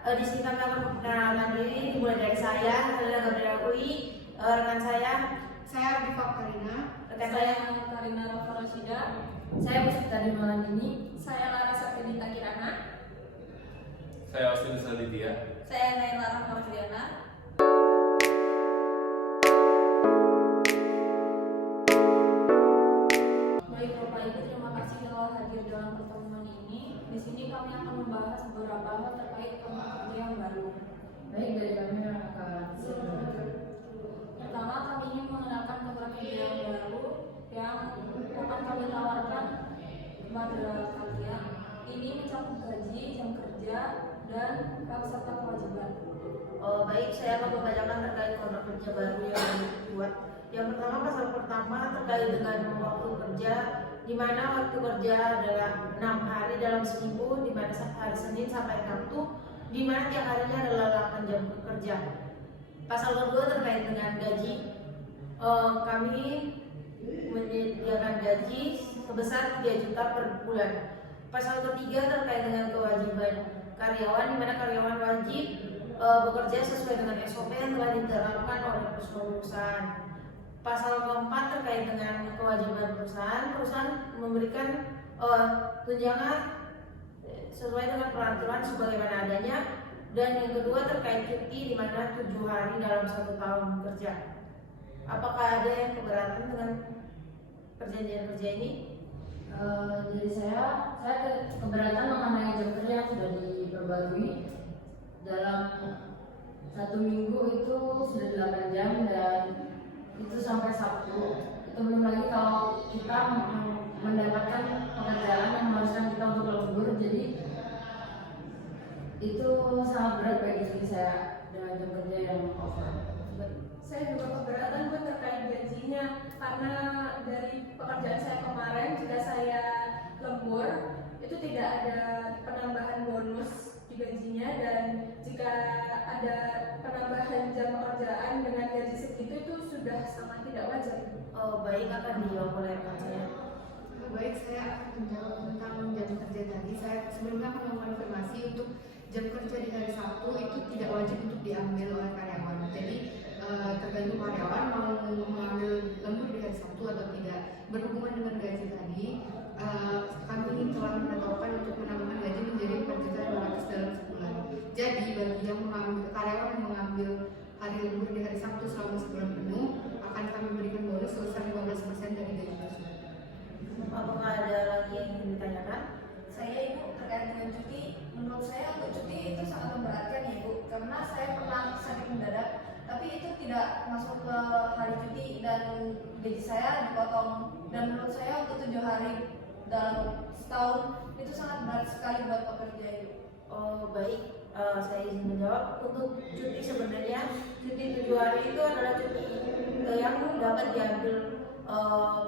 Di sini kami akan memperkenalkan diri dimulai dari saya, adalah Gabriela UI, rekan saya Diva Karina, rekan saya Karina Rafa Rashida, saya Mustika Dimalandini, saya Lara Sapedita Kirana, Saya Austin Salidya. saya Naila Rahmardiana. Baik Bapak Ibu, terima kasih telah hadir dalam pertemuan ini. Di sini kami akan membahas beberapa hal terkait kontrak kerja yang baru. baik dari kami akan Pertama, kami ingin mengenalkan kontrak kerja yang baru yang akan kami tawarkan kepada kalian. Ini mencakup gaji, jam kerja, dan hak serta kewajiban. Baik, saya akan membacakan terkait kontrak kerja baru yang dibuat. Yang pertama, pasal pertama terkait dengan waktu kerja, di mana waktu kerja adalah 6 hari dalam seminggu, di mana hari Senin sampai Sabtu, di mana tiap harinya adalah 8 jam kerja. Pasal kedua terkait dengan gaji, kami menyediakan gaji sebesar 3 juta per bulan. Pasal ketiga terkait dengan kewajiban karyawan, di mana karyawan wajib bekerja sesuai dengan SOP yang telah diterapkan oleh perusahaan. Pasal keempat terkait dengan kewajiban perusahaan memberikan tunjangan sesuai dengan peraturan sebagaimana adanya. Dan yang kedua terkait cuti, di mana 7 hari dalam 1 tahun kerja. Apakah ada yang keberatan dengan perjanjian kerja ini? Dari saya keberatan mengenai jam kerja yang sudah diperbarui. Dalam 1 minggu itu sudah 8 jam dan itu sampai Sabtu. Itu belum lagi kalau kita mendapatkan pekerjaan yang mengharuskan kita untuk lembur, jadi itu sangat berat bagi diri saya dengan jam kerja yang over. Saya juga keberatan terkait gajinya, karena dari pekerjaan saya kemarin, jika saya lembur itu tidak ada penambahan bonus di gajinya, dan jika ada penambahan jam pekerjaan dengan gaji segitu itu sudah sangat tidak wajar. Baik, akan dijawab oleh rekan saya. baik, saya akan menjawab tentang jam kerja tadi. Saya sebelumnya akan mengonfirmasi untuk jam kerja di hari Sabtu itu tidak wajib untuk diambil oleh karyawan. Jadi tergantung karyawan mau mengambil lembur di hari Sabtu atau tidak. Berhubungan dengan gaji tadi, kami telah menetapkan untuk menambahkan gaji menjadi 4.200.000 dalam sebulan. Jadi bagi yang karyawan yang mengambil hari lembur di hari Sabtu selama sebulan penuh, akan kami berikan bonus sebesar 15% dari gaji tersebut. Apakah ada lagi yang ingin ditanyakan? Saya Ibu, terkait dengan cuti, menurut saya untuk cuti itu sangat memberatkan ya Ibu, karena saya pernah sakit mendadak, tapi itu tidak masuk ke hari cuti dan gaji saya dipotong. Dan menurut saya untuk 7 hari dalam setahun itu sangat berat sekali buat pekerja Ibu. Baik, saya izin menjawab. Untuk cuti sebenarnya cuti 7 hari itu adalah cuti yang dapat diambil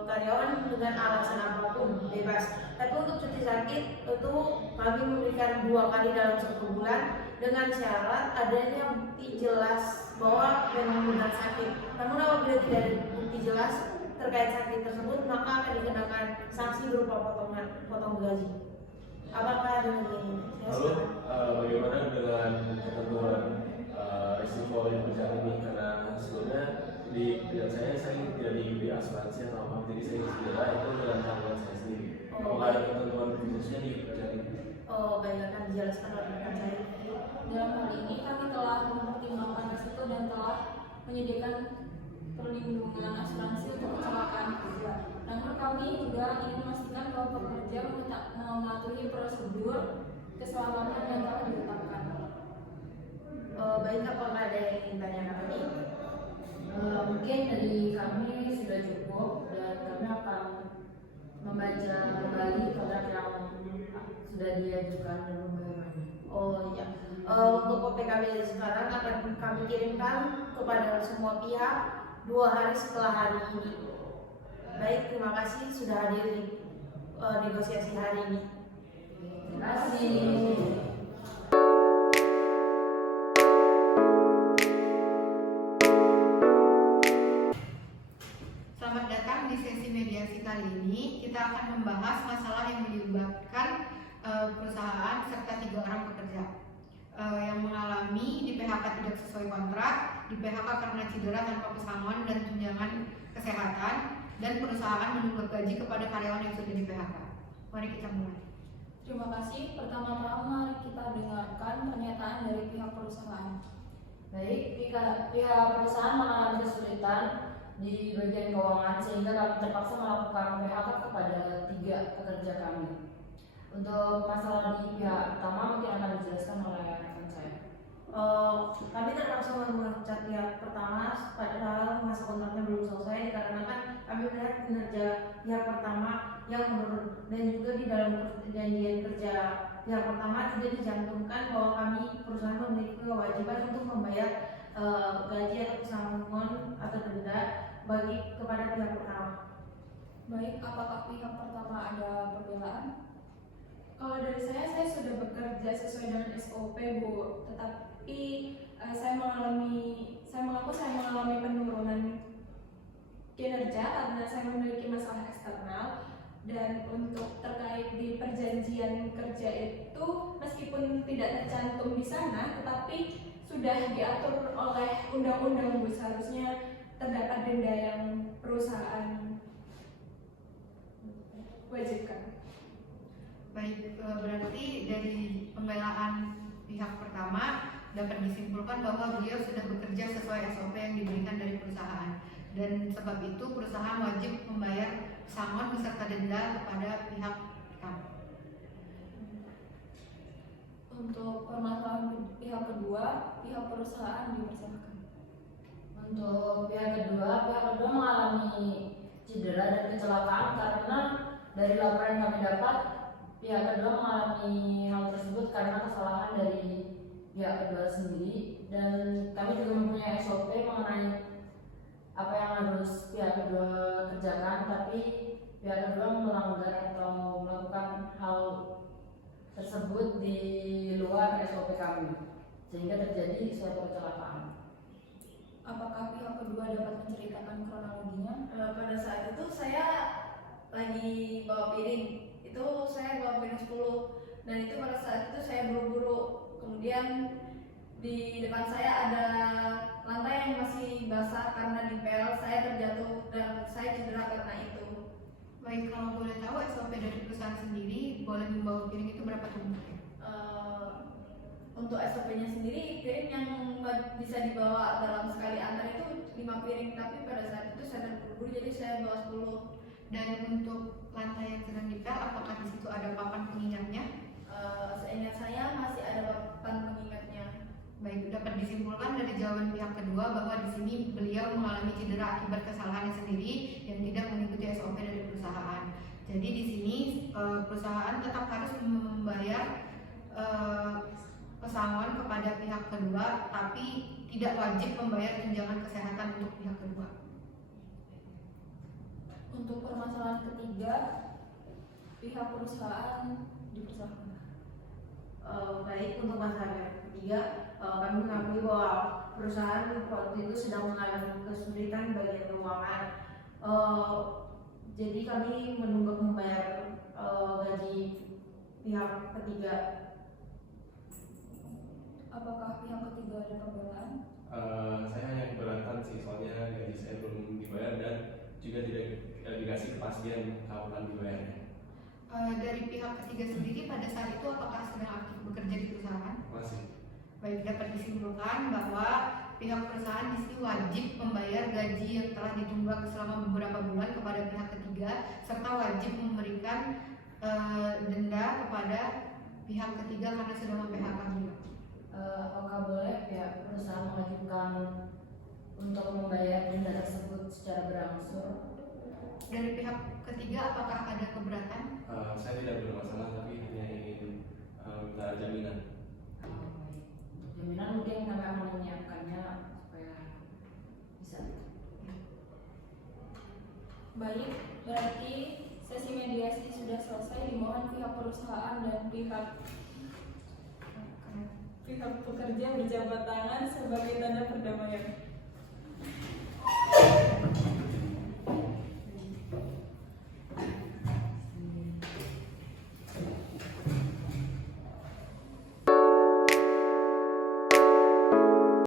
karyawan dengan alasan apapun, bebas. Tapi untuk cuti sakit itu kami memberikan 2 kali dalam 1 bulan dengan syarat adanya bukti jelas bahwa memang benar sakit. Namun apabila tidak ada bukti jelas terkait sakit tersebut, maka akan dikenakan sanksi berupa potong gaji. Apakah ada lagi? Lalu bagaimana dengan ketentuan risiko yang berjalan ini? Karena sebelumnya di bidang saya tidak diberi asuransi atau apa, jadi saya cedera itu dengan tanggungan saya sendiri. Apakah ada ketentuan khususnya di pekerjaan ini? Baik, akan dijelaskan oleh rekan saya. Dalam hal ini kami telah mempertimbangkan risiko dan telah menyediakan perlindungan asuransi untuk kecelakaan kerja. Namun kami juga ingin memastikan bahwa pekerja mematuhi prosedur keselamatan yang telah ditetapkan. Baik, apakah ada yang ingin ditanyakan lagi? Mungkin dari kami sudah cukup dan kami akan membaca kembali kontrak yang sudah diajukan dan bagaimana. Iya. Untuk PKB dari sekarang akan kami kirimkan kepada semua pihak 2 hari setelah hari ini. Baik, terima kasih sudah hadir di negosiasi hari ini. Terima kasih. Selamat datang di sesi mediasi kali ini. Kita akan membahas masalah yang melibatkan perusahaan serta 3 orang pekerja. yang mengalami di PHK tidak sesuai kontrak, di PHK karena cedera tanpa pesangon dan tunjangan kesehatan, dan perusahaan menunggak gaji kepada karyawan yang sudah di PHK. Mari kita mulai. Terima kasih. Pertama-tama kita dengarkan pernyataan dari pihak perusahaan. Baik, pihak perusahaan mengalami kesulitan di bagian keuangan sehingga kami terpaksa melakukan PHK kepada 3 pekerja kami. Untuk masalah di pihak pertama mungkin akan dijelaskan oleh rekan saya. Kami terpaksa memecat pihak pertama padahal masa kontraknya belum selesai dikarenakan kami melihat kinerja pihak pertama yang menurun, dan juga di dalam perjanjian kerja pihak pertama tidak dicantumkan bahwa kami perusahaan memiliki kewajiban untuk membayar gaji atau pesangon atau denda bagi kepada pihak pertama. Baik, apakah pihak pertama ada pembelaan? Kalau dari saya sudah bekerja sesuai dengan SOP, Bu. Tetapi saya mengaku saya mengalami penurunan kinerja karena saya memiliki masalah eksternal. Dan untuk terkait di perjanjian kerja itu meskipun tidak tercantum di sana, tetapi sudah diatur oleh undang-undang, Bu. Seharusnya terdapat denda yang perusahaan wajibkan. Baik, berarti dari pembelaan pihak pertama dapat disimpulkan bahwa beliau sudah bekerja sesuai SOP yang diberikan dari perusahaan, dan sebab itu perusahaan wajib membayar pesangon beserta denda kepada pihak kami. Untuk permasalahan pihak kedua, pihak perusahaan dipersilakan. Untuk pihak kedua mengalami cedera dan kecelakaan karena dari laporan yang kami dapat pihak kedua mengalami hal tersebut karena kesalahan dari pihak kedua sendiri, dan kami juga mempunyai SOP mengenai apa yang harus pihak kedua kerjakan, tapi pihak kedua melanggar atau melakukan hal tersebut di luar SOP kami sehingga terjadi suatu kecelakaan. Apakah pihak kedua dapat menceritakan kronologinya? Pada saat itu saya lagi bawa piring, itu saya bawa piring 10, dan itu pada saat itu saya buru-buru, kemudian di depan saya ada lantai yang masih basah karena dipel, saya terjatuh dan saya cedera karena itu. Baik, kalau boleh tahu SOP dari perusahaan sendiri boleh membawa piring itu berapa jumlahnya? Untuk SOP-nya sendiri, piring yang bisa dibawa dalam sekali antar itu 5 piring, tapi pada saat itu saya terburu-buru jadi saya bawa 10. Dan untuk lantai yang sedang dipel, apakah di situ ada papan pengingatnya? Seingat saya masih ada papan pengingatnya. Baik, dapat disimpulkan dari jawaban pihak kedua bahwa di sini beliau mengalami cedera akibat kesalahannya sendiri yang tidak mengikuti SOP dari perusahaan. Jadi di sini perusahaan tetap harus membayar pesangon kepada pihak kedua, tapi tidak wajib membayar tunjangan kesehatan untuk pihak kedua. Untuk permasalahan ketiga, pihak perusahaan dipersilakan. Baik, untuk masalah ketiga, kami mengakui bahwa perusahaan waktu itu sedang mengalami kesulitan bagian keuangan. Jadi kami menunggak membayar gaji pihak ketiga. Apakah pihak ketiga ada pembelaan? Saya hanya keberatan sih, soalnya gaji saya belum dibayar dan juga tidak dikasih kepastian kapan dibayarnya. Dari pihak ketiga sendiri pada saat itu apakah sedang aktif bekerja di perusahaan? Masih. Baik, dapat disimpulkan bahwa pihak perusahaan di sini wajib membayar gaji yang telah ditunggak selama beberapa bulan kepada pihak ketiga, serta wajib memberikan denda kepada pihak ketiga karena sudah mem-PHK beliau. Apakah boleh pihak perusahaan mewajibkan untuk membayar denda tersebut secara berangsur? Dari pihak ketiga apakah ada keberatan? Saya tidak bermasalah, tapi hanya ingin minta jaminan. Baik. Untuk jaminan mungkin kami akan menyiapkannya supaya bisa. Baik, berarti sesi mediasi sudah selesai. Dimohon pihak perusahaan dan pihak pekerja berjabat tangan sebagai tanda perdamaian.